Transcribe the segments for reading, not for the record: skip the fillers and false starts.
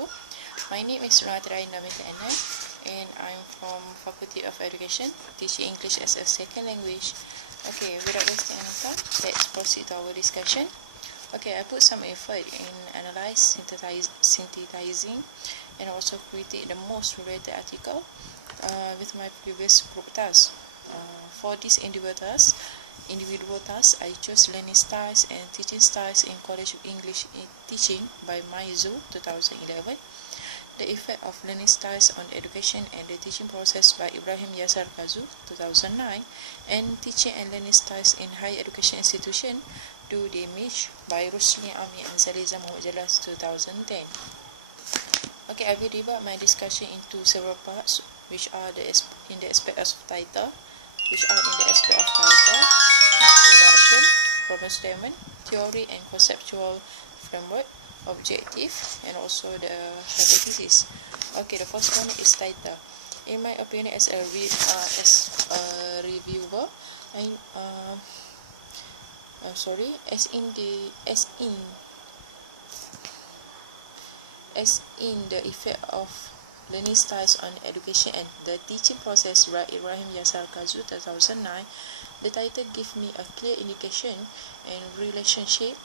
wabarakatuh. My name is Raina and I'm from Faculty of Education, teaching English as a second language. Okay, without wasting any time, let's proceed to our discussion. Okay, I put some effort in analyze, synthesizing, and also creating the most related article with my previous group task. For this individual task, I chose learning styles and teaching styles in College of English Teaching by Minggu 2011. The effect of learning styles on education and the teaching process by Ibrahim Yasar Kazu 2009, and teaching and learning styles in higher education institution do they match by Rusli Ami and Zaliza Muhammad Jalas 2010. Okay, I will divide my discussion into several parts, which are in the aspect of title, introduction, problem statement, theory and conceptual framework, objective, and also the hypothesis. Okay, the first one is title. In my opinion, as a reviewer, as in the effect of learning styles on education and the teaching process by Ibrahim Yasar Kazu 2009, the title gives me a clear indication and relationship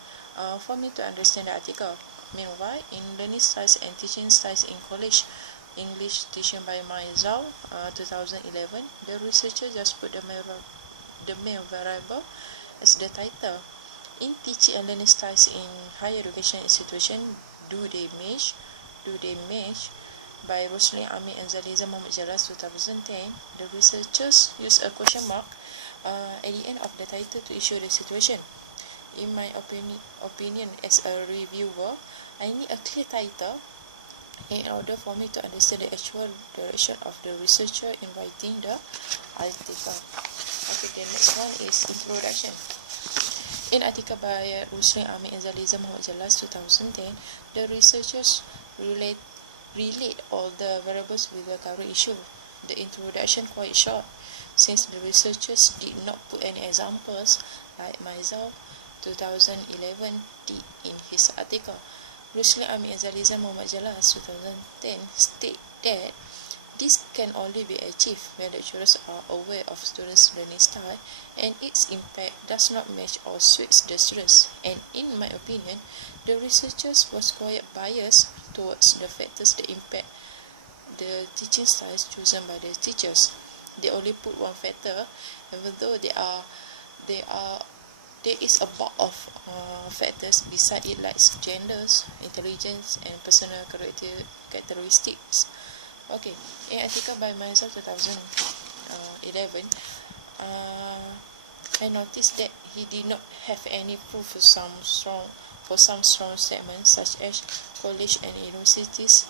for me to understand the article. Meanwhile, in learning styles and teaching styles in college English teaching by Minggu 2011, the researcher just put the main variable as the title. In teaching and learning styles in higher education institution, do they match? By Rusli Ami and Zaliza Muhammad Jalas 2010, the researchers use a question mark at the end of the title to issue the situation. In my opinion, as a reviewer, I need a clear title in order for me to understand the actual direction of the researcher in writing the article. Okay, the next one is introduction. In article by Rusli Ami and Zaliza Muhammad Jalas 2010, the researchers relate all the variables with the current issue. The introduction quite short, since the researchers did not put any examples like Minggu 2011 did in his article. Rusli Ami and Zaliza Muhammad Jalas 2010 state that this can only be achieved when lecturers are aware of students' learning style and its impact does not match or suits the students. And in my opinion, the researchers was quite biased towards the factors that impact the teaching styles chosen by the teachers. They only put one factor, even though there is a bulk of factors beside it, like genders, intelligence, and personal characteristics. Okay, in article by Minggu 2011, I noticed that he did not have any proof for some strong statements, such as college and universities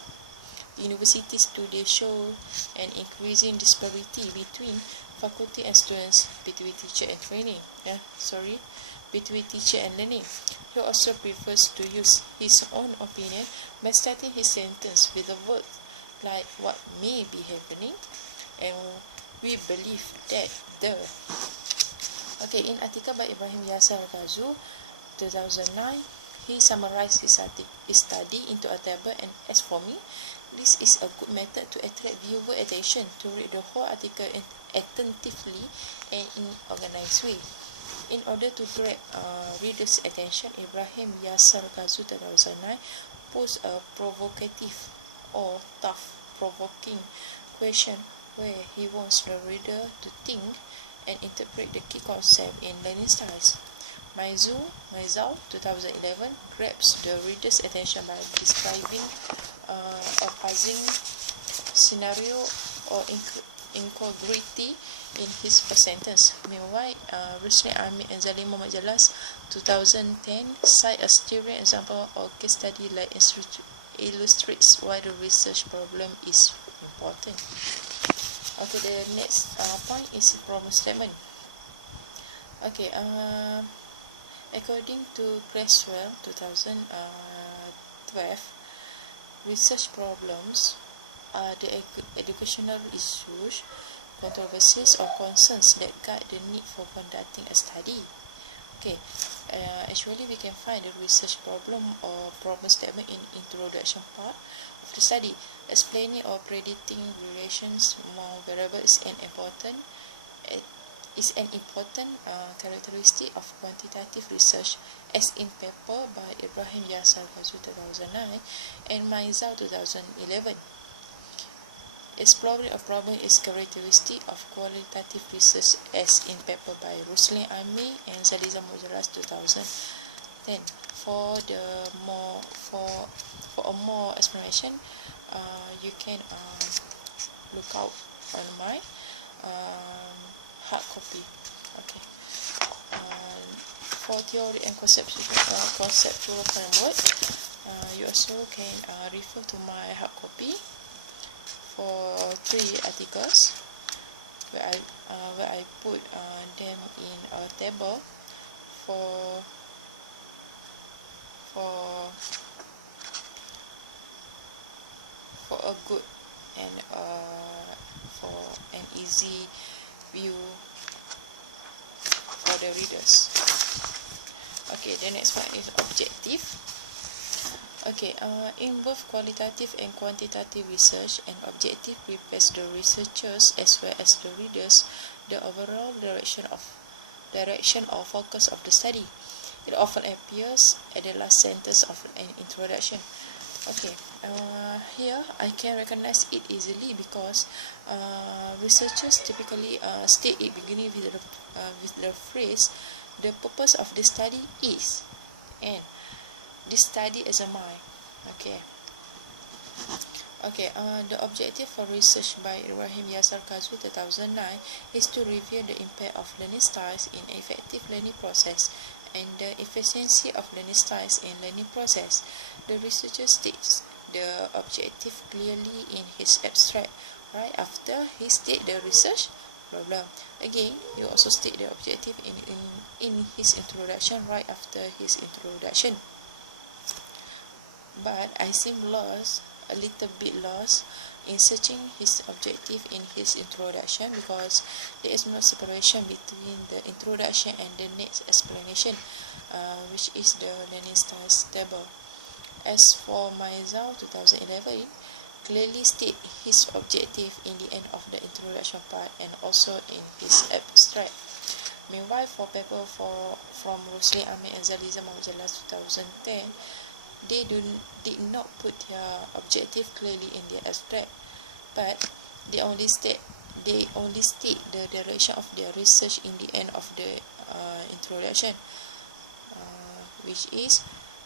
today show an increasing disparity between faculty and students, between teacher and learning. He also prefers to use his own opinion by starting his sentence with a word like what may be happening, and we believe that the. Okay, in article by Ibrahim Yasar Kazu 2009, he summarized his study into a table, and as for me, this is a good method to attract viewer attention to read the whole article attentively and in organized way. In order to grab readers' attention, Ibrahim Yasar Kazu 2009 posed a provocative or thought-provoking question where he wants the reader to think and interpret the key concept in learning styles. Minggu 2011 grabs the reader's attention by describing a puzzling scenario or incongruity in his first sentence. Meanwhile, Rusli Ami and Zaliza Muhammad Jalas 2010 cite a stereo example or case study that illustrates why the research problem is important. Okay, the next point is problem statement. Okay, according to Creswell 2012, research problems are the educational issues, controversies, or concerns that guide the need for conducting a study. Okay, actually we can find the research problem or problem statement in introduction part the study. Explaining or predicting relations among variables is an important characteristic of quantitative research, as in paper by Ibrahim Yasar 2009 and Maizal 2011. Exploring a problem is characteristic of qualitative research, as in paper by Ruslan Ami and Zaliza Mujaras 2010. For a more explanation, you can look out on my hard copy. Okay. For theory and conceptual framework, you also can refer to my hard copy for 3 articles where I put them in a table for a good and for an easy view for the readers. Okay, the next one is objective. Okay, in both qualitative and quantitative research, an objective prepares the researchers as well as the readers the overall direction or focus of the study. It often appears at the last sentence of an introduction. Okay, here I can recognize it easily because researchers typically state it beginning with the phrase, "The purpose of the study is," and "this study is a mine." Okay. Okay, the objective for research by Ibrahim Yasar Kazu 2009 is to review the impact of learning styles in effective learning process and the efficiency of learning styles in learning process. The researcher states the objective clearly in his abstract right after he states the research problem. Again, he also state the objective in his introduction right after his introduction. But I seem a little bit lost in searching his objective in his introduction, because there is no separation between the introduction and the next explanation, which is the learning styles table. As for Maizal 2011, clearly state his objective in the end of the introduction part and also in his abstract. Meanwhile, for paper from Ruslan Ami and Zaliza Maujalas 2010, they did not put their objective clearly in their abstract, but they only state the direction of their research in the end of the introduction, which is,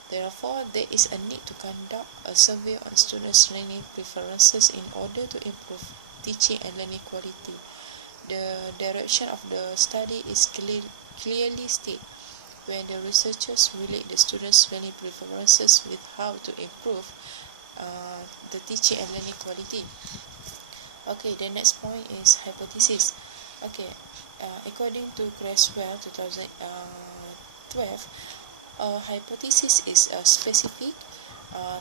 therefore, there is a need to conduct a survey on students' learning preferences in order to improve teaching and learning quality. The direction of the study is clearly stated when the researchers relate the students' learning preferences with how to improve the teaching and learning quality. Okay, the next point is hypothesis. Okay, according to Creswell 2012, a hypothesis is a specific,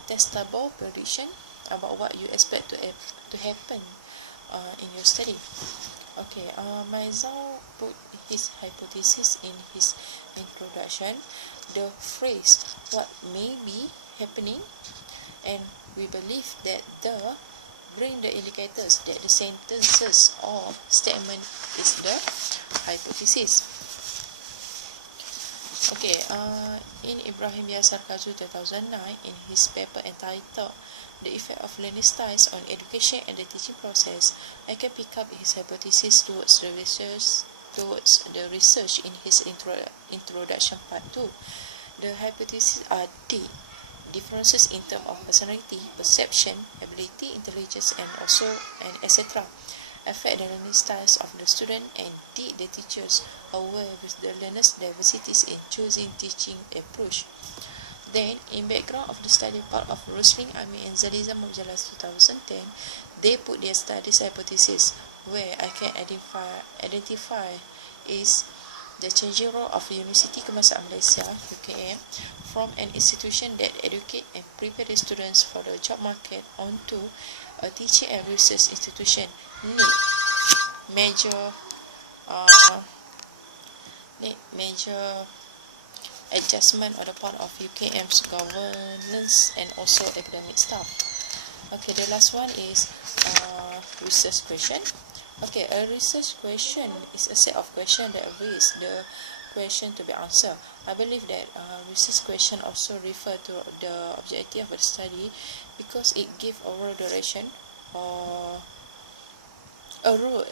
testable prediction about what you expect to happen in your study. Okay, Maizal put his hypothesis in his introduction. The phrase "what may be happening," and we believe that the bring the indicators that the sentences or statement is the hypothesis. Okay, in Ibrahim Yasar Kazu 2009, in his paper entitled "The Effect of Learning Styles on Education and the Teaching Process," I can pick up his hypothesis towards the research in his introduction part 2. The hypotheses are differences in terms of personality, perception, ability, intelligence, and etc. affect the learning styles of the student, and the teachers aware with the learners' diversities in choosing teaching approach. Then, in background of the study part of Ruslan Ami and Zaliza Maujalas 2010, they put their studies hypothesis, where I can identify is the changing role of University Kebangsaan Malaysia (UKM) from an institution that educate and prepare the students for the job market onto a teaching and research institution need major adjustment on the part of UKM's governance and also academic staff. Okay, the last one is research question. Okay, a research question is a set of questions that raise the question to be answered. I believe that research question also refer to the objective of the study because it gives overall direction or a rule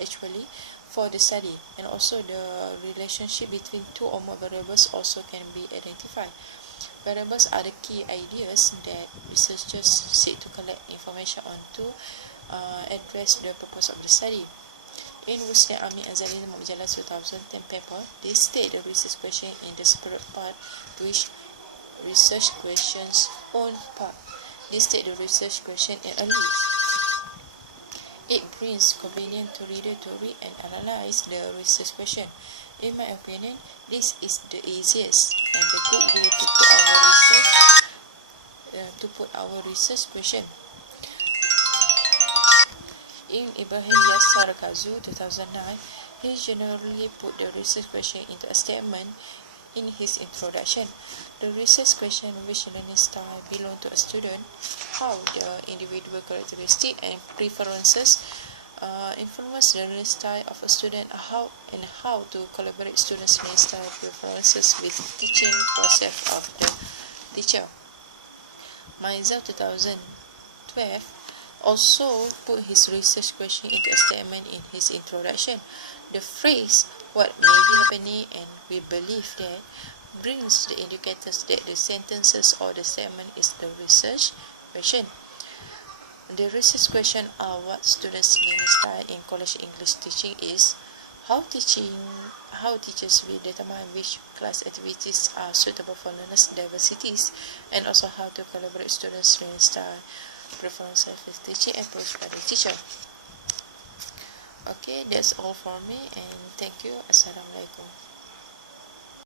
actually for the study, and also the relationship between two or more variables also can be identified. Variables are the key ideas that researchers seek to collect information on to address the purpose of the study. In Rushdie Ami Azali Majalah 2010 paper, they state the research question in the separate part, which research questions own part. They state the research question in a list. It brings convenience to reader to read and analyze the research question. In my opinion, this is the easiest and the good way to put our research question. In Ibrahim Yassar Kazu 2009, he generally put the research question into a statement in his introduction. The research question which learning style belong to a student, how the individual characteristics and preferences influence the learning style of a student, how to collaborate students' learning style preferences with teaching process of the teacher. Maizal 2012 also put his research question into a statement in his introduction. The phrase "what may be happening and we believe that" brings the indicators that the sentences or the statement is the research question. The research question are what students' learning style in college English teaching is, how teachers will determine which class activities are suitable for learners' diversities, and also how to collaborate students' learning style preferences with teaching approach by the teacher. Okay, that's all for me, and thank you. Assalamualaikum.